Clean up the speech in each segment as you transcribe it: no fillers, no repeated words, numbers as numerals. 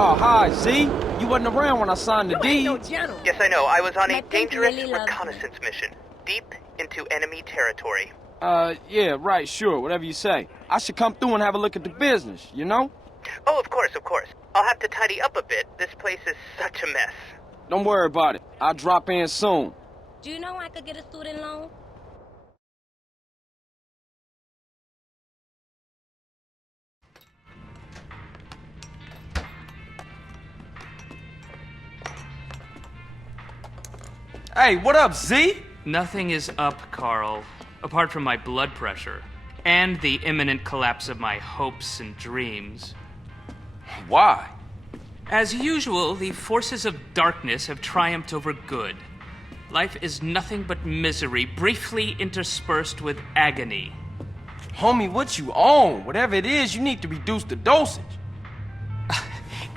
Oh, hi, Z. You wasn't around when I signed the deed. Yes, I know. I was on a dangerous reconnaissance mission, deep into enemy territory. Yeah, right, sure, whatever you say. I should come through and have a look at the business, you know? Oh, of course, of course. I'll have to tidy up a bit. This place is such a mess. Don't worry about it. I'll drop in soon. Do you know I could get a student loan? Hey, what up, Z? Nothing is up, Carl, apart from my blood pressure and the imminent collapse of my hopes and dreams. Why? As usual, the forces of darkness have triumphed over good. Life is nothing but misery, briefly interspersed with agony. Homie, what you on? Whatever it is, you need to reduce the dosage.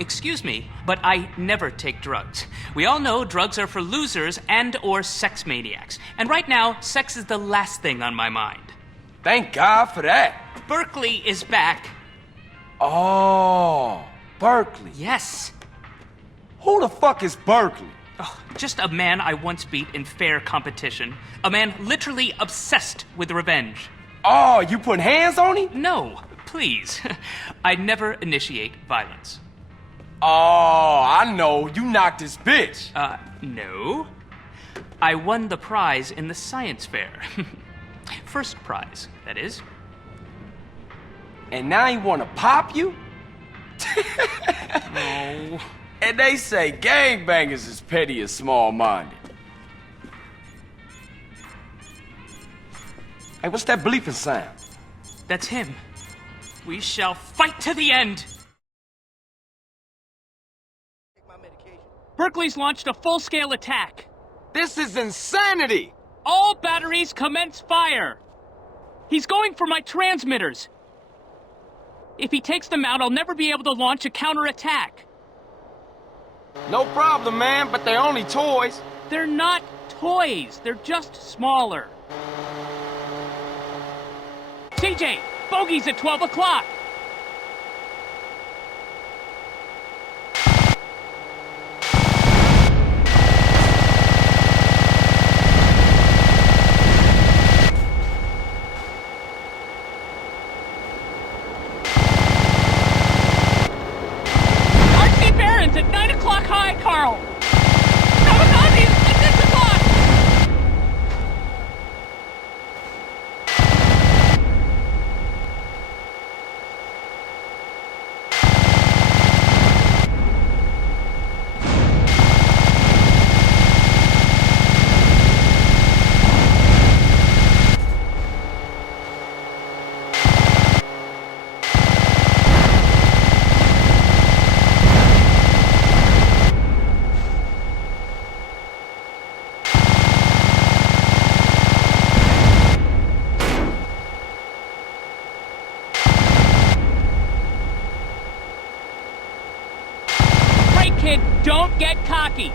Excuse me, but I never take drugs. We all know drugs are for losers and or sex maniacs. And right now, sex is the last thing on my mind. Thank God for that. Berkeley is back. Oh, Berkeley. Yes. Who the fuck is Berkeley? Oh, just a man I once beat in fair competition. A man literally obsessed with revenge. Oh, you putting hands on him? No, please. I never initiate violence. Oh, I know. You knocked this bitch. No. I won the prize in the science fair. First prize, that is. And now he wanna pop you? No. And they say gangbangers is petty and small-minded. Hey, what's that bleeping sound? That's him. We shall fight to the end. Berkeley's launched a full-scale attack. This is insanity! All batteries commence fire. He's going for my transmitters. If he takes them out, I'll never be able to launch a counterattack. No problem, man, but they're only toys. They're not toys. They're just smaller. CJ, bogey's at 12 o'clock. At 9 o'clock high, Carl! Kamikazes at 6 o'clock! Kid, don't get cocky.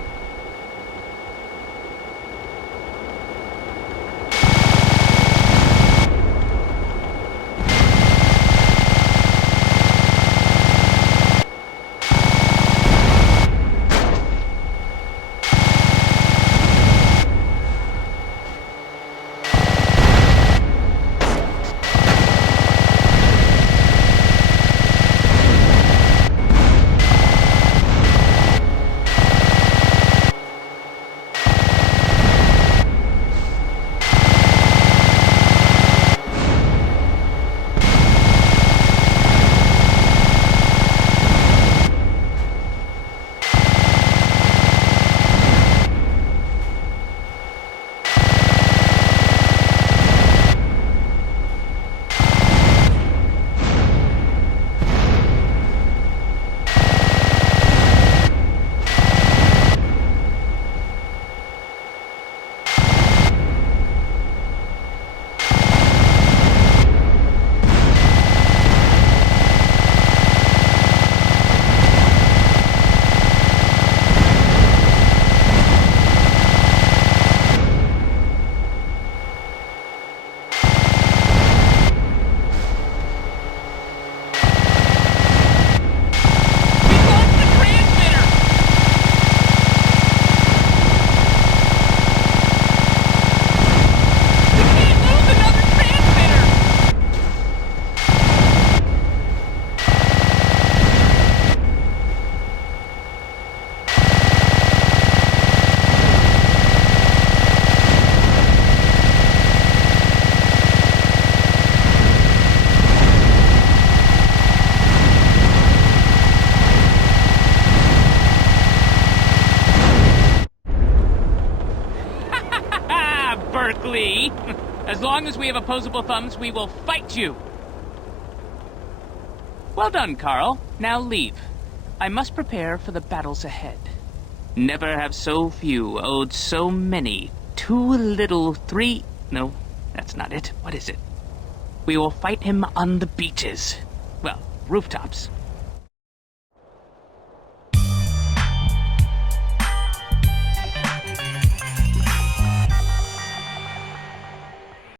Berkeley. As long as we have opposable thumbs, we will fight you. Well done, Carl. Now leave. I must prepare for the battles ahead. Never have so few owed so many. Too little, three... No, that's not it. What is it? We will fight him on the beaches. Well, rooftops.